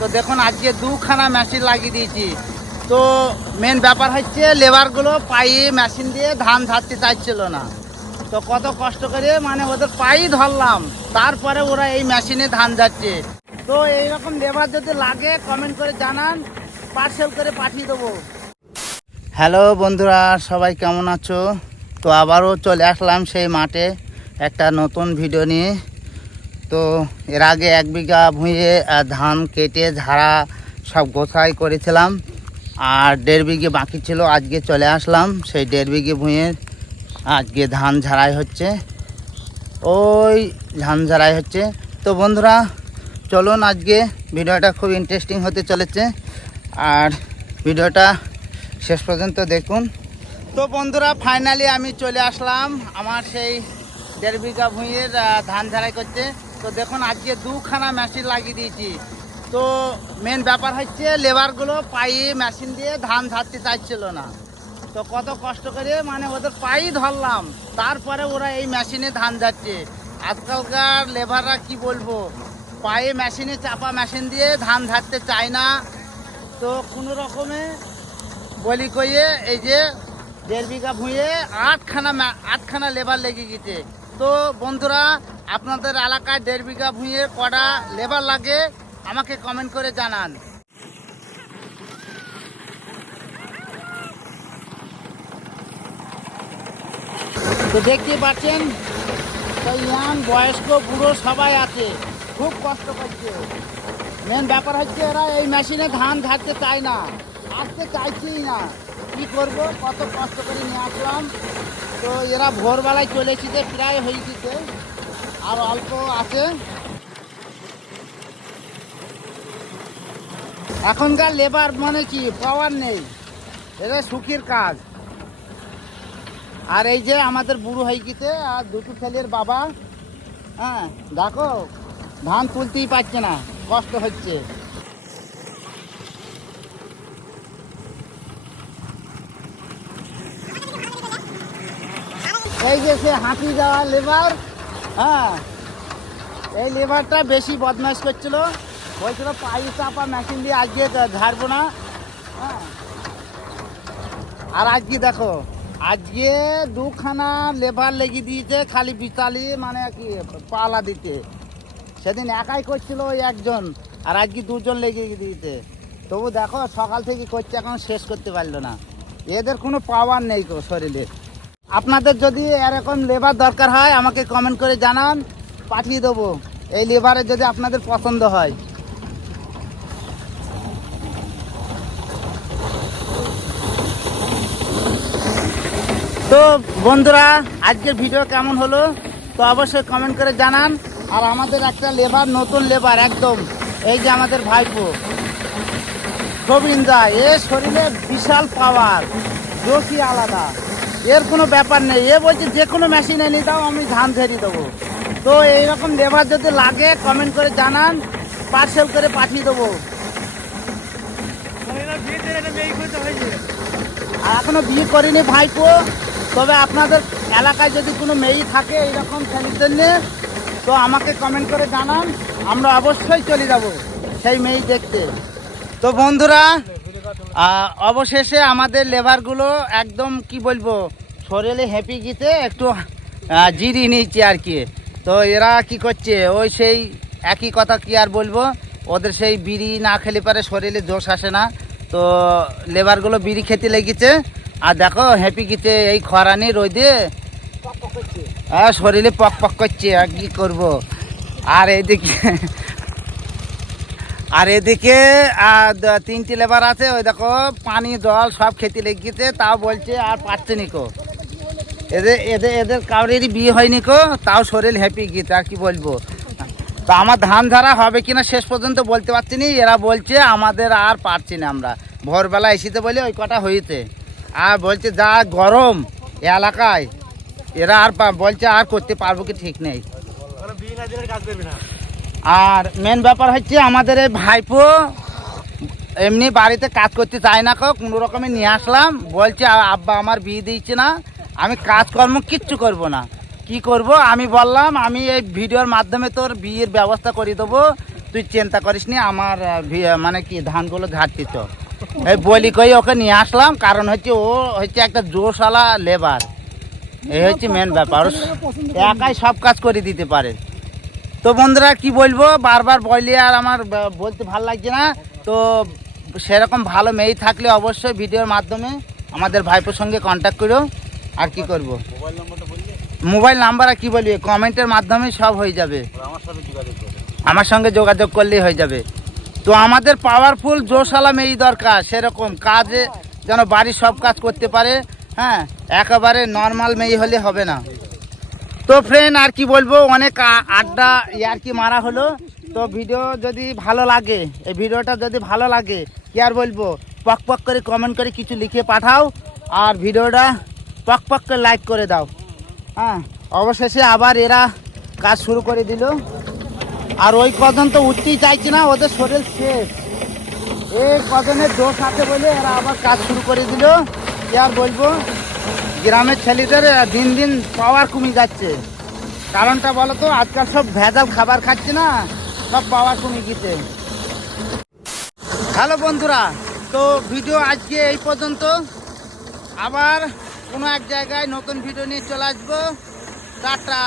তো দেখুন আজকে দুখানা মেশিন লাগিয়ে দিয়েছি। তো মেন ব্যাপার হচ্ছে লেবারগুলো পায়ে মেশিন দিয়ে ধান ঝাড়তে চাইছিল না। তো কত কষ্ট করে মানে ওদের পায়ে ধরলাম, তারপরে ওরা এই মেশিনে ধান ঝাড়ছে। তো এইরকম লেবার যদি লাগে কমেন্ট করে জানান, পার্সেল করে পাঠিয়ে দেবো। হ্যালো বন্ধুরা, সবাই কেমন আছো? তো আবারও চলে আসলাম সেই মাঠে একটা নতুন ভিডিও নিয়ে। তো এর আগে 1 বিঘা ভুঁইয়ে ধান কেটে ঝাড়া সব গোছাই করেছিলাম, আর 1.5 বিঘে বাকি ছিল। আজকে চলে আসলাম সেই 1.5 বিঘে ভুঁইয়ে। আজকে ধান ঝাড়াই হচ্ছে, ওই ধান ঝাড়াই হচ্ছে। তো বন্ধুরা চলুন, আজকে ভিডিওটা খুব ইন্টারেস্টিং হতে চলেছে, আর ভিডিওটা শেষ পর্যন্ত দেখুন। তো বন্ধুরা ফাইনালি আমি চলে আসলাম আমার সেই 1.5 বিঘা ভুঁইয়ের ধান ঝাড়াই করতে। তো দেখুন আজকে দুখানা মেশিন লাগিয়ে দিয়েছি। তো মেন ব্যাপার হচ্ছে লেবারগুলো পায়ে মেশিন দিয়ে ধান ঝাড়তে চাইছিল না। তো কত কষ্ট করে মানে ওদের পায়ে ধরলাম, তারপরে ওরা এই মেশিনে ধান ঝাড়ছে। আজকালকার লেবাররা কি বলবো, পায়ে মেশিনে চাপা মেশিন দিয়ে ধান ঝাড়তে চায় না। তো কোনো রকমে বলি কইয়ে এই যে 1.5 বিঘা ভুঁইয়ে আটখানা লেবার লেগে গেছে। তো বন্ধুরা আপনাদের এলাকায় 1.5 বিঘা ভুঁইয়ে কটা লেবার লাগে আমাকে কমেন্ট করে জানান। তো দেখতে পাচ্ছেন তো ইয়াং বয়স্ক বুড়ো সবাই আছে, খুব কষ্ট করছে। মেন ব্যাপার হচ্ছে এরা এই মেশিনে ধান ঝাড়তে চায় না, আসতে চাইছেই না। কি করব, কত কষ্ট করে নিয়ে আসলাম। তো এরা ভোরবেলায় চলে এসেছে, প্রায় হয়ে গেছে, আর অল্প আছে। এখনকার লেবার মানে কি পাওয়ার নেই, এটা সুখের কাজ। আর এই যে আমাদের বুড়ো হয়ে গেছে, আর দুটো ছেলের বাবা, হ্যাঁ দেখো ধান তুলতেই পারছে না, কষ্ট হচ্ছে। এই যে সে হাঁটি যাওয়া লেবার, হ্যাঁ এই লেবারটা বেশি বদমাইশ করছিল, বলছিল পায়ে চাপা মেশিন দিয়ে আজকে ঝাড়বো না। হ্যাঁ আর আজকে দেখো আজকে দুখানা লেবার লেগে দিয়েছে, খালি বিচালি মানে কি পালা দিতে। সেদিন একাই করছিল ওই একজন, আর আজকে দুজন লেগে দিয়েছে। তবু দেখো সকাল থেকে করছে, এখন শেষ করতে পারলো না। এদের কোনো পাওয়ার নেই তো শরীরে। আপনাদের যদি এরকম লেবার দরকার হয় আমাকে কমেন্ট করে জানান, পাঠিয়ে দেবো। এই লেবারের যদি আপনাদের পছন্দ হয়। তো বন্ধুরা আজকের ভিডিও কেমন হলো তো অবশ্যই কমেন্ট করে জানান। আর আমাদের একটা লেবার, নতুন লেবার একদম, এই যে আমাদের ভাইপো গোবিন্দা, এর শরীরে বিশাল পাওয়ার, জোশই আলাদা, এর কোনো ব্যাপার নেই। এ বলছে যে কোনো মেশিন এনে দাও, আমি ধান ঝেড়ে দেবো। তো এইরকম লেবার যদি লাগে কমেন্ট করে জানান, পার্সেল করে পাঠিয়ে দেবো। আর এখনো বিয়ে করিনি ভাইপো, তবে আপনাদের এলাকায় যদি কোনো মেয়ে থাকে এইরকম ছেলের জন্যে তো আমাকে কমেন্ট করে জানান, আমরা অবশ্যই চলে যাব সেই মেয়ে দেখতে। তো বন্ধুরা অবশেষে আমাদের লেবারগুলো একদম কি বলবো শরীরে হ্যাপি গিতে একটু জিরিয়ে নিয়েছে আর কি। তো এরা কি করছে, ওই সেই একই কথা, কি আর বলবো, ওদের সেই বিড়ি না খেলে পারে শরীরে জোশ আসে না। তো লেবারগুলো বিড়ি খেতে লেগেছে, আর দেখো হ্যাপি গিতে এই খরানি রোদে শরীরে পক পক করছে, আর কি করবো। আর এদিকে 3টি লেবার আছে, ওই দেখো পানি জল সব খেতে লেগেছে, তাও বলছে আর পারছে নিকো। এদের কাউরেরই বিয়ে হয়নি কো, তাও শরীর হ্যাপি গিতে, আর কি বলবো। তো আমার ধান ধারা হবে কিনা শেষ পর্যন্ত বলতে পারছি না। এরা বলছে আমাদের আর পারছি না, আমরা ভোরবেলা এসেতে বলে ওই কটা হয়েছে, আর বলছে যা গরম এলাকায়, এরা আর বলছে আর করতে পারবো কি ঠিক নেই। আর মেন ব্যাপার হচ্ছে আমাদের এই ভাইপো এমনি বাড়িতে কাজ করতে চায় না, কোনো রকমে নিয়ে আসলাম। বলছে আব্বা আমার বিয়ে দিচ্ছে না, আমি কাজকর্ম কিচ্ছু করব না, কি করব। আমি বললাম আমি এই ভিডিওর মাধ্যমে তোর বিয়ের ব্যবস্থা করে দেবো, তুই চিন্তা করিস নি, আমার মানে কি ধানগুলো ঝাড়তি তো। এই বলি কই ওকে নিয়ে আসলাম, কারণ হচ্ছে ও হচ্ছে একটা জোশওয়ালা লেবার, এই হচ্ছে মেন ব্যাপার। একাই সব কাজ করে দিতে পারে। তো বন্ধুরা কি বলবো, বারবার বলি আর আমার বলতে ভালো লাগছে না। তো সেরকম ভালো মেয়ে থাকলে অবশ্যই ভিডিওর মাধ্যমে আমাদের ভাইপোর সঙ্গে কন্ট্যাক্ট করো। আর কি করব, মোবাইল নাম্বার আর কি বলবি, কমেন্টের মাধ্যমে সব হয়ে যাবে, আমার সঙ্গে যোগাযোগ করলেই হয়ে যাবে। তো আমাদের পাওয়ারফুল জোশওয়ালা মেয়ে দরকার, সেরকম কাজে যেন বাড়ির সব কাজ করতে পারে। হ্যাঁ, একেবারে নর্মাল মেয়ে হলে হবে না। তো ফ্রেন্ড আর কি বলবো, অনেক আড্ডা ইয়ার কি মারা হলো। তো ভিডিও যদি ভালো লাগে, এই ভিডিওটা যদি ভালো লাগে, কি আর বলবো, পক পক করে কমেন্ট করে কিছু লিখে পাঠাও, আর ভিডিওটা পক পক করে লাইক করে দাও। হ্যাঁ, অবশেষে আবার এরা কাজ শুরু করে দিল। আর ওই কজন তো উঠতেই চাইছে না, ওদের শরীর শেষ। এই কজনের দোষ আছে বলে এরা আবার কাজ শুরু করে দিল। কি আর বলবো, গ্রামের ছেলেদের দিন দিন পাওয়ার কমে যাচ্ছে। কারণটা বলো তো, আজকাল সব ভেজাল খাবার খাচ্ছে না, সব পাওয়ার কমে গেছে। হ্যালো বন্ধুরা, তো ভিডিও আজকে এই পর্যন্ত। আবার কোনো এক জায়গায় নতুন ভিডিও নিয়ে চলে আসবো। টাটা।